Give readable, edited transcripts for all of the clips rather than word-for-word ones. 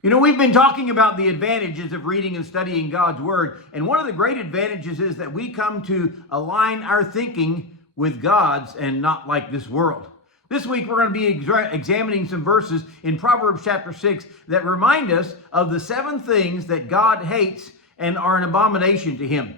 You know, we've been talking about the advantages of reading and studying God's Word, and one of the great advantages is that we come to align our thinking with God's and not like this world. This week, we're going to be examining some verses in Proverbs chapter 6 that remind us of the 7 things that God hates and are an abomination to Him.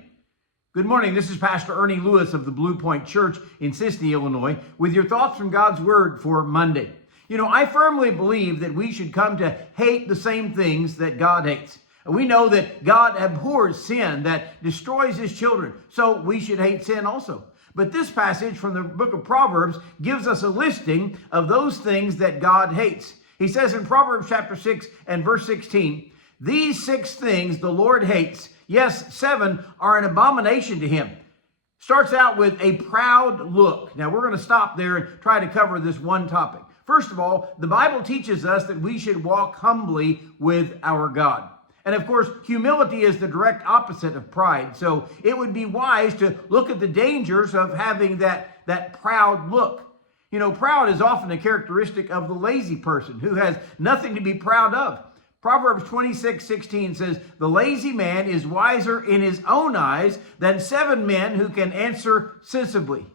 Good morning. This is Pastor Ernie Lewis of the Blue Point Church in Sisney, Illinois, with your thoughts from God's Word for Monday. You know, I firmly believe that we should come to hate the same things that God hates. We know that God abhors sin that destroys His children, so we should hate sin also. But this passage from the book of Proverbs gives us a listing of those things that God hates. He says in Proverbs chapter 6 and verse 16, "These 6 things the Lord hates, yes, 7 are an abomination to Him." Starts out with a proud look. Now we're going to stop there and try to cover this one topic. First of all, the Bible teaches us that we should walk humbly with our God. And of course, humility is the direct opposite of pride. So it would be wise to look at the dangers of having that proud look. You know, proud is often a characteristic of the lazy person who has nothing to be proud of. Proverbs 26:16 says, "The lazy man is wiser in his own eyes than 7 men who can answer sensibly."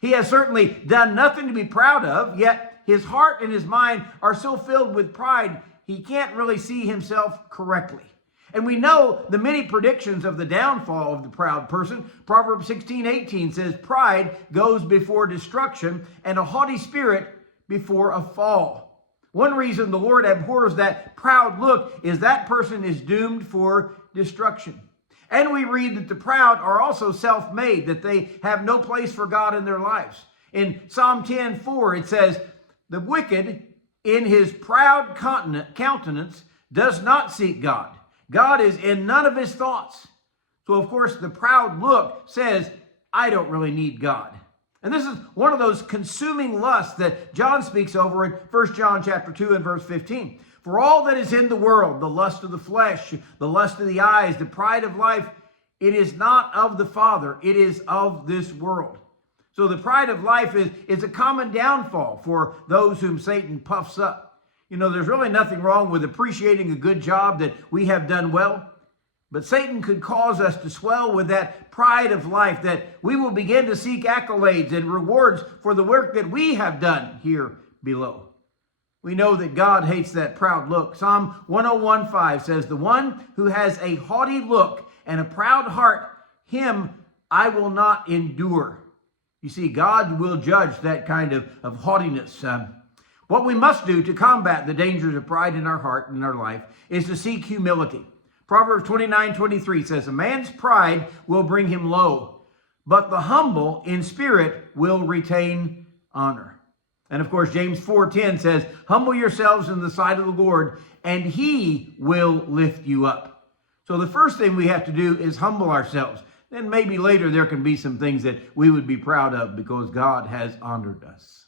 He has certainly done nothing to be proud of, yet his heart and his mind are so filled with pride, he can't really see himself correctly. And we know the many predictions of the downfall of the proud person. Proverbs 16:18 says, "Pride goes before destruction, and a haughty spirit before a fall." One reason the Lord abhors that proud look is that person is doomed for destruction. And we read that the proud are also self-made, that they have no place for God in their lives. In Psalm 10:4, it says, "The wicked in his proud countenance does not seek God. God is in none of his thoughts." So, of course, the proud look says, I don't really need God. And this is one of those consuming lusts that John speaks over in 1 John chapter 2 and verse 15. "For all that is in the world, the lust of the flesh, the lust of the eyes, the pride of life, it is not of the Father, it is of this world." So the pride of life is a common downfall for those whom Satan puffs up. You know, there's really nothing wrong with appreciating a good job that we have done well. But Satan could cause us to swell with that pride of life, that we will begin to seek accolades and rewards for the work that we have done here below. We know that God hates that proud look. Psalm 101:5 says, "The one who has a haughty look and a proud heart, him I will not endure." You see, God will judge that kind of haughtiness. What we must do to combat the dangers of pride in our heart and our life is to seek humility. Proverbs 29:23 says, "A man's pride will bring him low, but the humble in spirit will retain honor." And of course, James 4:10 says, "Humble yourselves in the sight of the Lord, and He will lift you up." So the first thing we have to do is humble ourselves. Then maybe later there can be some things that we would be proud of because God has honored us.